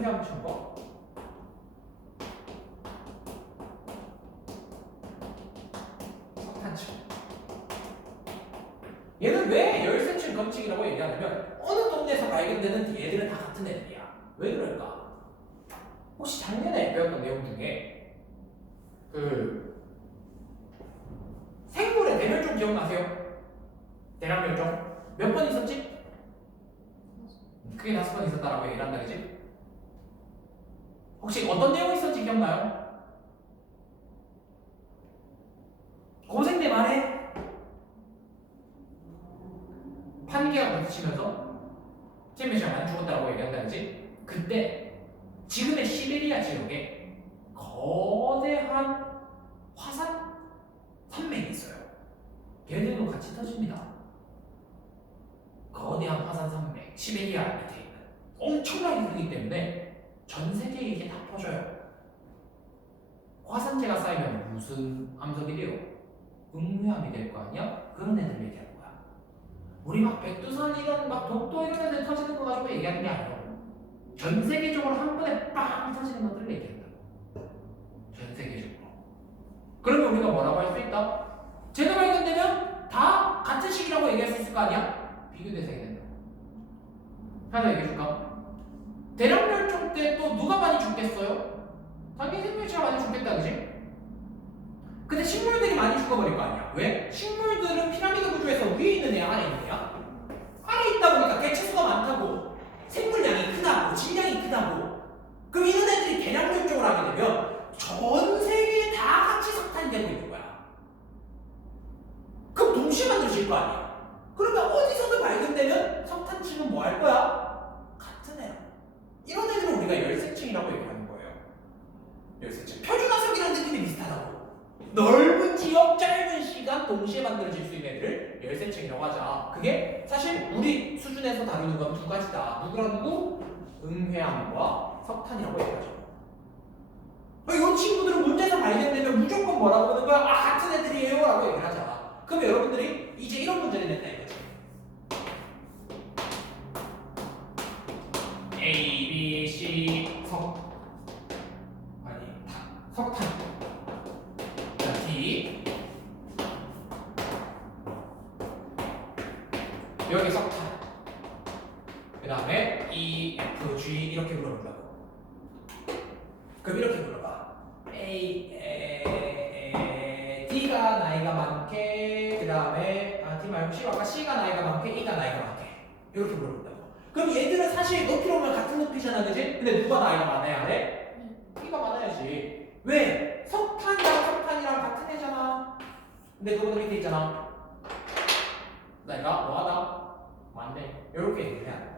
응대함 증거. 석탄층. 얘는 왜 열쇠층 검칙이라고 얘기하냐면 어느 동네에서 발견되는 얘들은 다 같은 애들이야. 왜 그럴까? 혹시 작년에 배웠던 내용 중에 생물의 대멸종 기억나세요? 대량멸종 몇 번 있었지? 크게 5번 있었다라고 얘기를 한다 그지? 혹시 어떤 내용이 있었지 기억나요? 고생대 말에 판기가 부딪히면서 챔피언이 많이 죽었다라고 얘기한다 그지? 그때 지금의 시베리아 지역에 거대한 화산 산맥이 있어요. 걔들도 같이 터집니다. 거대한 화산 산맥, 시베리아 밑에 있는 엄청나게 크기 때문에 전 세계에 이게 다 퍼져요. 화산재가 쌓이면 무슨 암석이 돼요? 응회암이 될 거 아니야? 그런 애들 얘기하는 거야. 우리 막 백두산 이런 막 독도 이런 애들 터지는 거 가지고 얘기하는 게 아니에요. 전 세계적으로 한 번에 빵 터지는 것들을 얘기한다고. 전 세계적으로. 그러면 우리가 뭐라고 할 수 있다? 쟤가 발견되면 다 같은 시기라고 얘기할 수 있을 거 아니야? 비교 대상이 된다. 하나 얘기해줄까? 대량멸종 때 또 누가 많이 죽겠어요? 당연히 생물체가 많이 죽겠다 그지? 근데 식물들이 많이 죽어버릴 거 아니야. 왜? 식물들은 피라미드 구조에서 위에 있는 애야 아래에 있는 애야? 아래에 있다 보니까 개체수가 많다고 생물량이 크다고 질량이 크다고 그럼 이런 애들이 대량멸종을 하게 되면 전 세계에 다 같이 석탄이 되고 있는 거야. 그럼 동시에 만들어질 거 아니야. 그러니까 어디서든 발견되면 석탄층은 뭐 할 거야? 같은 애야. 이런 애들은 우리가 열쇠층이라고 얘기하는 거예요. 열쇠층. 표준화석이라는 느낌이 비슷하다고. 넓은 지역, 짧은 시간 동시에 만들어질 수 있는 애들을 열쇠층이라고 하자. 그게 사실 우리 수준에서 다루는 건 두 가지다. 누구랑 누구? 응회암과 석탄이라고 얘기하죠. 이 친구들은 문제에서 발견되면 무조건 뭐라고 하는 거야? 아, 같은 애들이에요 라고 얘기를 하자. 그럼 여러분들이 이제 이런 문제를 냈다 이거지. A, B, C, 석탄. 자, D. 여기 석탄. 그 다음에 E, F, G 이렇게 불러본다고. 그럼 이렇게 불러봐. D가 나이가 많게, 그 다음에 D 말고 C, 아까 C가 나이가 많게, E가 나이가 많게 이렇게 불러본다고. 그럼 얘들은 사실 높이로 보면 같은 높이잖아, 그지? 근데 누가 나이가 많아야 돼? E가 많아야지. 왜? 석탄이랑 같은 애잖아. 근데 그거보다 밑에 있잖아. 나이가 뭐하다? 많네. 이렇게 얘기를 해야 돼.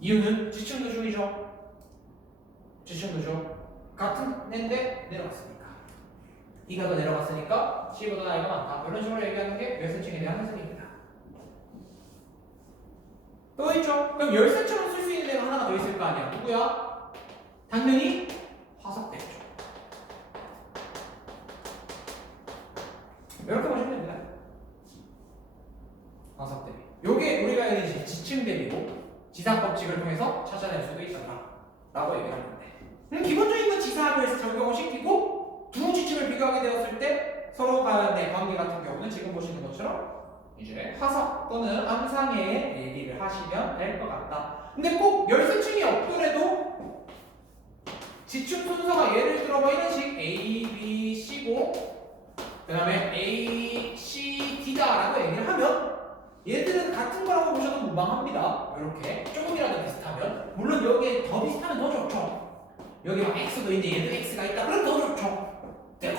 이유는 지층도중이죠. 지층도중. 같은 애인데 내려갔으니까. E가 더 내려갔으니까 C보다 나이가 많다. 이런 식으로 얘기하는 게 열쇠층에 대한 해석입니다. 또 있죠? 그럼 열쇠처럼 쓸 수 있는 데가 하나가 더 있을 거 아니야. 누구야? 당연히 화석대죠. 이렇게 보시면 됩니다. 화석대. 요게 우리가 이제 지층대비고 지상법칙을 통해서 찾아낼 수도 있었다 라고 얘기를 하는데 기본적인 건 지상학에서 적용을 시키고 두 지층을 비교하게 되었을 때 서로 간의 관계 같은 경우는 지금 보시는 것처럼 이제 화석 또는 암상의 얘기를 하시면 될 것 같다. 근데 꼭 열쇠층이 없더라도 지층 순서가 예를 들어 뭐 이런 식 A, B, C고 그 다음에 A, C, D다라고 얘기를 하면 얘들은 같은 거라고 보셔도 무방합니다. 이렇게 조금이라도 비슷하면 물론 여기에 더 비슷하면 더 좋죠. 여기 막 X도 있는데 얘도 X가 있다 그럼 더 좋죠.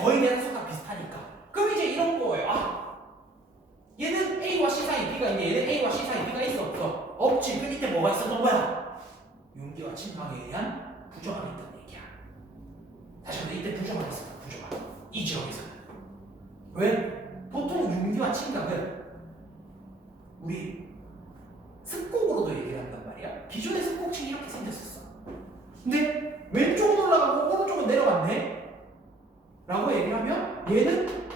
거의 대상수가 비슷하니까. 그럼 이제 이런 거예요. 아, 얘는 A와 C 사이 B가 있는데 얘는 A와 C 사이 B가 있어 없어? 없지. 그 밑에 뭐가 있었던 거야? 융기와 침방에 의한 부정함이 있다는 얘기야. 다시 한번 이때 부정함이 있었다. 부정함. 이 지역에서는. 왜? 보통 융기와 침방은 우리 습곡으로도 얘기를 한단 말이야. 기존의 습곡층이 이렇게 생겼었어. 근데 왼쪽은 올라가고 오른쪽은 내려갔네 라고 얘기하면 얘는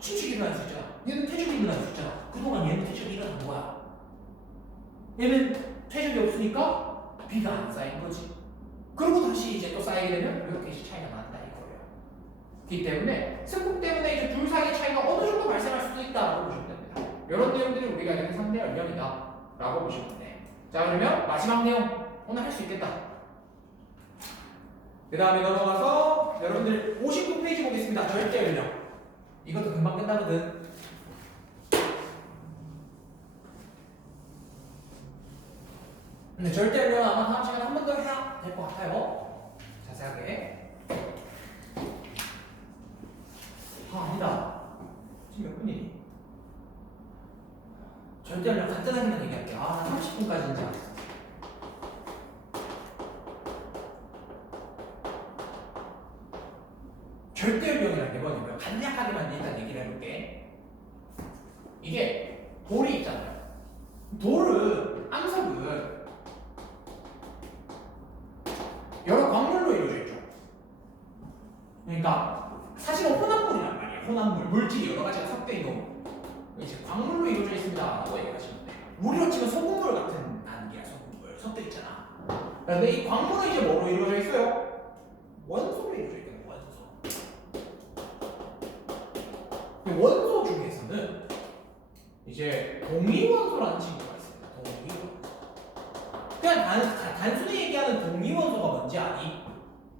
침식이 일어날 수 있잖아. 얘는 퇴적이 일어날 수 있잖아. 그동안 얘는 퇴적이 일어난 거야. 얘는 퇴적이 없으니까 비가 B가 안 쌓인 거지. 그리고 다시 이제 또 쌓이게 되면 이렇게 이제 차이가 난다 이거예요. 그렇기 때문에 승폭 때문에 이제 둘 사이의 차이가 어느 정도 발생할 수도 있다라고 보시면 됩니다. 이런 내용들이 우리가 이렇게 상대 연령이다라고 보시면 돼. 자, 그러면 마지막 내용 오늘 할 수 있겠다. 그 다음에 넘어가서 여러분들 59페이지 보겠습니다. 절대 연령. 이것도 금방 끝나거든. 근데 절대 연령은 아마 다음 시간에 한 번 더 해야 될 것 같아요. 자세하게. 아니다. 지금 몇 분이니? 절대 연령 간단하게만 얘기할게요. 30분까지인지 알았어. 절대연령이라는 게 뭐냐면 간략하게만 일단 얘기를 해볼게. 이게 돌이 있잖아요. 돌은 암석은 여러 광물로 이루어져 있죠. 그러니까 사실은 혼합물이란 말이에요. 혼합물, 물질이 여러 가지가 섞여 있는 이제 광물로 이루어져 있습니다라고 얘기하시면 돼요. 우리로 치면 소금물 같은 단계야. 소금물 섞여 있잖아. 그런데 이 광물은 이제 뭐로 이루어져 있어요? 원소로 이루어져 있다. 원소 중에서는 이제 동위원소라는 친구가 있습니다. 동위원소. 그냥 단순히 얘기하는 동위원소가 뭔지 아니?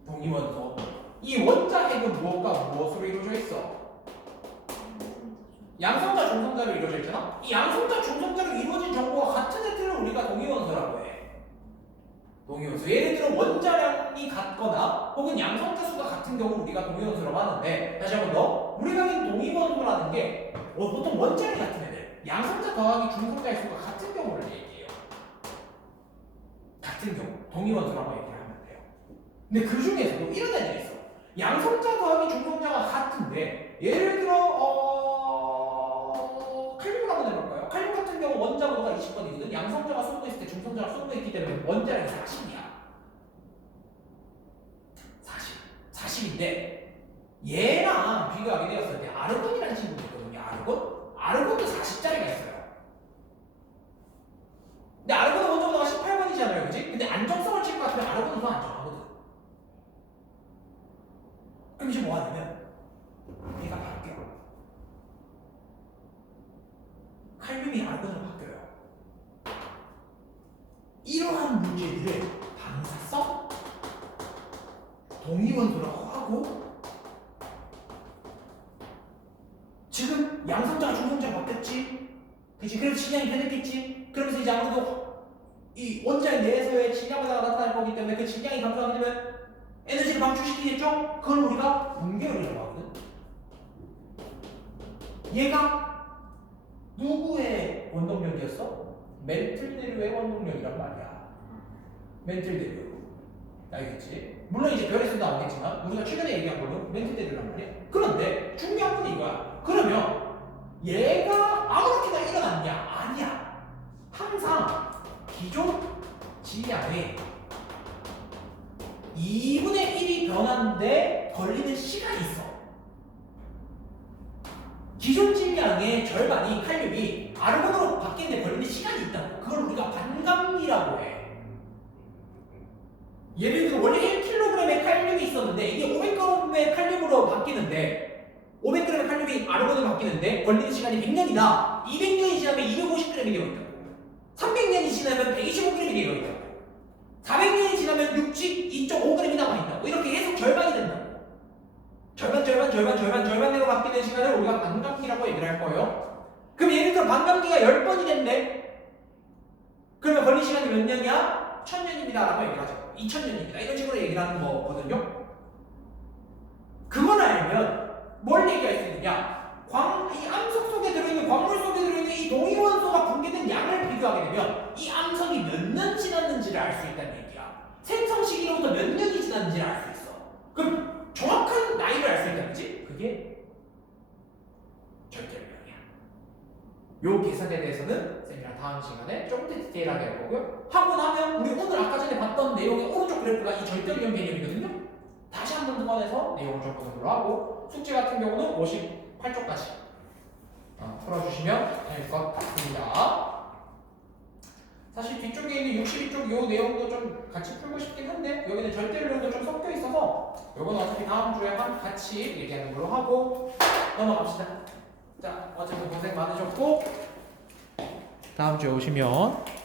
동위원소. 이 원자 핵은 무엇과 무엇으로 이루어져 있어? 양성자, 중성자로 이루어져 있잖아? 이 양성자, 중성자로 이루어진 정보가 같은 애들을 우리가 동위원소라고 해. 동위원소. 예를 들어 원자량이 같거나 혹은 양성자 수가 같은 경우 우리가 동위원소라고 하는데, 다시 한번 더 우리가 하는 동위원소라는 게 보통 원자량이 같은 애들, 양성자 더하기 중성자의 수가 같은 경우를 얘기해요. 같은 경우 동위원소라고 얘기를 하면 돼요. 근데 그 중에서도 이런 애들이 있어. 양성자 더하기 중성자가 같은데, 예를 들어 칼륨을 한번 해볼까요? 칼륨 같은 경우 원자번호가 20번이거든. 양성자가 20번 있을 때 중성자가 20번 있기 때문에 원자량이 40이야. 40인데 얘랑 비교하게 되었을 때 아르곤이라는 친구가 있거든요. 아르곤도 40짜리가 있어요. 근데 아르곤은 원자번호가 18번이잖아요. 그치? 근데 안정성을 칠 것 같으면 아르곤은 더 안정하거든. 그럼 이제 뭐 하냐면 얘가 바뀌어. 칼륨이 아르곤으로 바뀌어요. 이러한 문제들을 방사성 동위원소라고 하고, 지금 양성자가 중성자가 바뀌었지? 그치? 그래서 질량이 변했겠지? 그러면서 이제 아무래도 이 원자의 내에서의 질량바다가 나타날 거기 때문에 그 질량이 감소하게 되면 에너지를 방출시키겠죠? 그걸 우리가 붕괴율이라고 하거든. 얘가 누구의 원동력이었어? 멘틀대류의 원동력이란 말이야. 멘틀대류. 알겠지? 물론 이제 별에서 나오겠지만 우리가 최근에 얘기한 걸로 멘틀대류란 말이야. 그런데 중요한 건 이거야. 그러면 얘가 아무렇게나 일어났냐? 아니야. 항상 기존 질량의 2분의 1이 변하는데 걸리는 시간이 있어. 기존 질량의 절반이 칼륨이 아르곤으로 바뀌는데 걸리는 시간이 있다고. 그걸 우리가 반감기라고 해. 예를 들어 원래 1kg의 칼륨이 있었는데 이게 500g의 칼륨으로 바뀌는데 500g의 칼륨이 아르곤으로 바뀌는데 걸리는 시간이 100년이다. 200년이 지나면 250g이 되고 있다고. 300년이 지나면 125g이 되고 있다고. 400년이 지나면 62.5g이 남아 있다고. 이렇게 계속 절반이 된다고. 절반으로 바뀌는 시간을 우리가 반감기라고 얘기를 할 거예요. 그럼 예를 들어 반감기가 10번이 됐네. 그러면 걸린 시간이 몇 년이야? 1000년입니다 라고 얘기를 하죠. 2000년입니다. 이런 식으로 얘기를 하는 거거든요. 그걸 알면 뭘 얘기할 수 있느냐? 이 암석 속에 들어있는, 광물 속에 들어있는 이 동위원소가 붕괴된 양을 비교하게 되면 이 암석이 몇 년 지났는지를 알 수 있다는 얘기야. 생성 시기로부터 몇 년이 지났는지를 알 수 있어. 그럼 정확한 나이를 알 수 있다는 거지? 그게 절대량이야. 요 계산에 대해서는 쌤이랑 다음 시간에 조금 더 디테일하게 해보고요. 하고 나면 우리 오늘 아까 전에 봤던 내용의 오른쪽 그래프가 이 절대량 개념이거든요. 다시 한 번 더 꺼내서 내용을 좀 보는 걸로 하고, 숙제 같은 경우는 58쪽까지 풀어주시면 될 것 같습니다. 사실 뒤쪽에 있는 62쪽 요 내용도 좀 같이 풀고 싶긴 한데 여기는 절대론도 좀 섞여 있어서 요거는 어차피 다음 주에 같이 얘기하는 걸로 하고 넘어갑시다. 자, 어쨌든 고생 많으셨고 다음 주에 오시면